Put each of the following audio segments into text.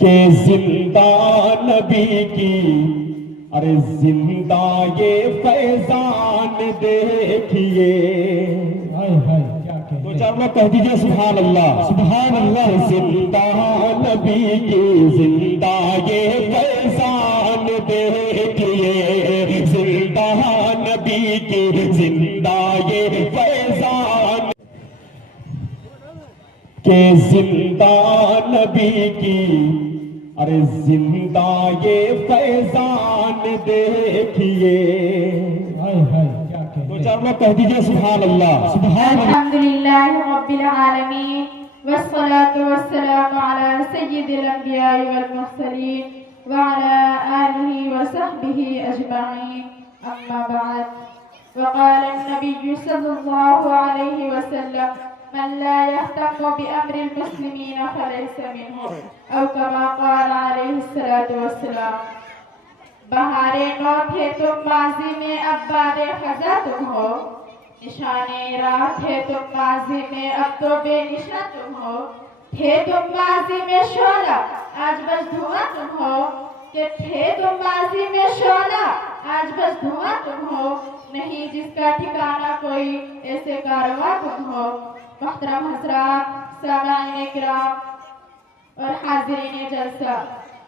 کہ زندہ نبی کی ارے زندہ یہ فیضان دیکھیے. دو چار لوگ کہہ دیجئے سبحان اللہ. سبحان اللہ. زندہ نبی کی زندہ یہ فیضان دیکھیے. زندہ نبی کی زندہ یہ فیضان کہ زندہ نبی کی ارے زندہ یہ فیضان دیکھیے. دو چار لوگ کہہ دیجئے سبحان اللہ. سبحان اللہ. الحمدللہ رب العالمین والصلاة والسلام على سید الانبیاء والمرسلین وعلى آلہ وصحبہ اجمعین. اما بعد. وقال النبی صلی اللہ علیہ وسلم من لا يهتم بأمر المسلمين فليس منهم أو كما قال عليه الصلاة والسلام. بہارے نو تھے تم ماضی میں اب باد خزاں تم ہو. نشانے راہ تھے تم ماضی میں اب تو بے نشاں تم ہو. تھے تم ماضی میں شعلہ آج بس دھواں تم ہو. کہ تھے تم ماضی میں شعلہ آج بس دھواں تم ہو. نہیں جس کا ٹھکانہ کوئی ایسے کارواں تم ہو. محترم حضرات، سامعین کرام اور حاضرین جلسہ،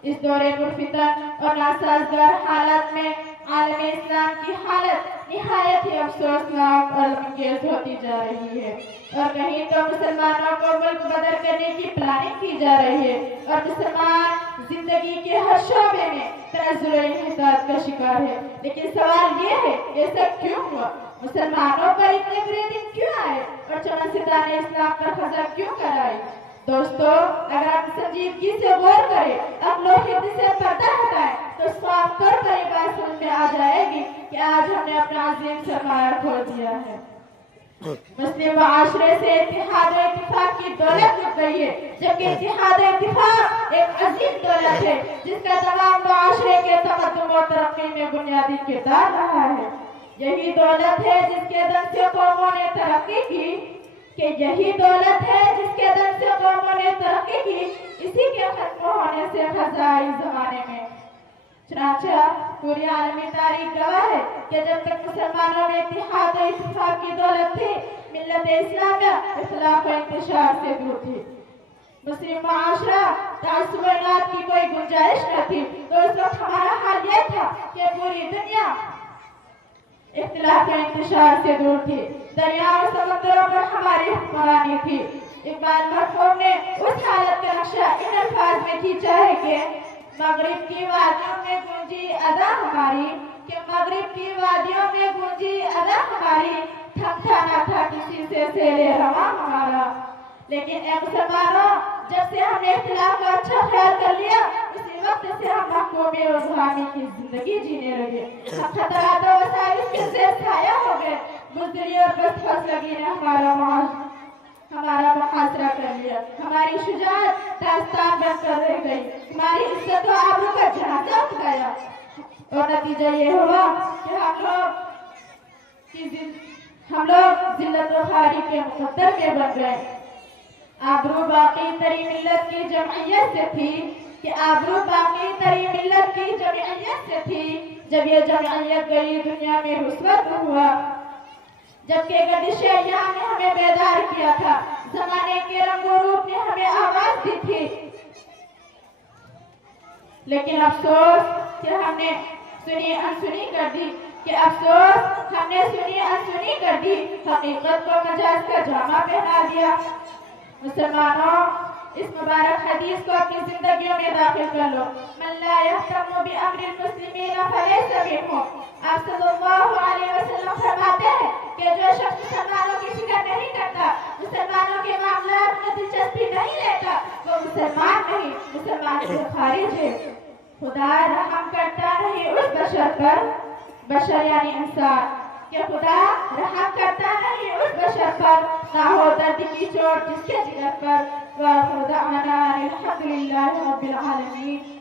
اس دور پرفتن اور ناسازگار حالات میں عالم اسلام کی حالت نہایت ہی افسوسناک اور غمانگیز ہوتی جا رہی ہے. اور کہیں تو مسلمانوں کو ملک بدر کرنے کی پلاننگ کی جا رہی ہے اور مسلمان زندگی کے ہر شعبے میں تنزل و انحطاط کا شکار ہے. لیکن سوال یہ ہے یہ سب کیوں ہوا؟ مسلمانوں پر اتنے برے دن کیوں آئے اور چمن اسلام پر خزاں کیوں کرائی؟ دوستو، اگر آپ سنجیدگی سے غور کریں، اپنوں خطے سے پردہ ہٹائیں تو صاف طور پر یہ بات سمجھ میں آ جائے گی کہ آج ہم نے اپنا عظیم سرمایہ کھو دیا ہے. مسلم معاشرے سے اتحاد و اتفاق کی دولت لٹ گئی ہے، جبکہ اتحاد و اتفاق ایک عظیم دولت ہے جس کا تمام معاشرے کے تقدم و ترقی میں بنیادی کردار رہا ہے. یہی دولت ہے جس کے دم سے قوموں نے ترقی کی. کہ یہی دولت ہے جس کے دم سے قوموں نے ترقی کی. اسی کے ختم ہونے سے خزاں اس زمانے میں. چنانچہ پوری عالمی تاریخ گواہ ہے کہ جب تک مسلمانوں میں اتحاد و اتفاق کی دولت تھی، ملت اسلامیہ اختلاف و انتشار سے دور تھی. مسلم معاشرہ تعصب و اناد کی کوئی گنجائش نہ تھی. تو اس وقت ہمارا حال یہ تھا کہ پوری دنیا اختلاف و انتشار سے دور تھی. دریا اور سمندروں پر ہماری حکمرانی تھی. اقبال مرحوم نے اس حالت کا نقشہ ان الفاظ میں کھینچا ہے کہ مغرب کی وادیوں میں گونجی ادا ہماری. کہ مغرب کی وادیوں میں گونجی ادا ہماری. تھمتا نہ تھا کسی سے سیل رواں ہمارا. لیکن اے مسلمانوں، جب سے ہم نے اختلاف کا اچھا خیال کر لیا، اسی وقت سے ہم محکومی اور غلامی کی زندگی جینے لگے. ہم خطرات و وسائل کے زیر سایہ ہو گئے. بزدلی اور بدفضلگی نے ہمارا محاصرہ کر لیا. ہماری شجاعت داستان بن کر رہ گئی. ہماری عزت و آبرو کا جنازہ اٹھ گیا. اور نتیجہ یہ ہوا کہ ہم لوگ ذلت و خواری کے مقدر میں بن گئے. آبرو باقی تری ملت کی جمعیت سے تھی. کہ آبرو باقی تری ملت کی جمعیت سے تھی. جب یہ جمعیت گئی دنیا میں رسوت ہوا. جبکہ گردش ایام نے ہمیں بیدار کیا تھا. زمانے کے رنگ و روپ نے ہمیں آواز دی تھی. لیکن افسوس کہ ہم نے سنی انسنی کر دی. کہ افسوس ہم نے سنی انسنی کر دی. حقیقت کو مجاز کا جامہ پہنا دیا. مسلمانوں، اس مبارک حدیث کو اپنی زندگیوں میں داخل کر لو. من لا يهتم بأمر المسلمين فليس منهم. آپ صلی اللہ علیہ وسلم فرماتے ہیں کہ جو شخص مسلمانوں کی فکر نہیں کرتا، مسلمانوں کے معاملات میں دلچسپی نہیں لیتا، وہ مسلمان نہیں، مسلمان سے خارج ہے. خدا رحم کرتا نہیں اس بشر پر، بشر یعنی انسان، کہ خدا رحم کرتا نہیں اس بشر پر نہ ہو درد کی چوٹ جس کے جگر پر. وآخر دعوانا الحمد للہ رب العالمین.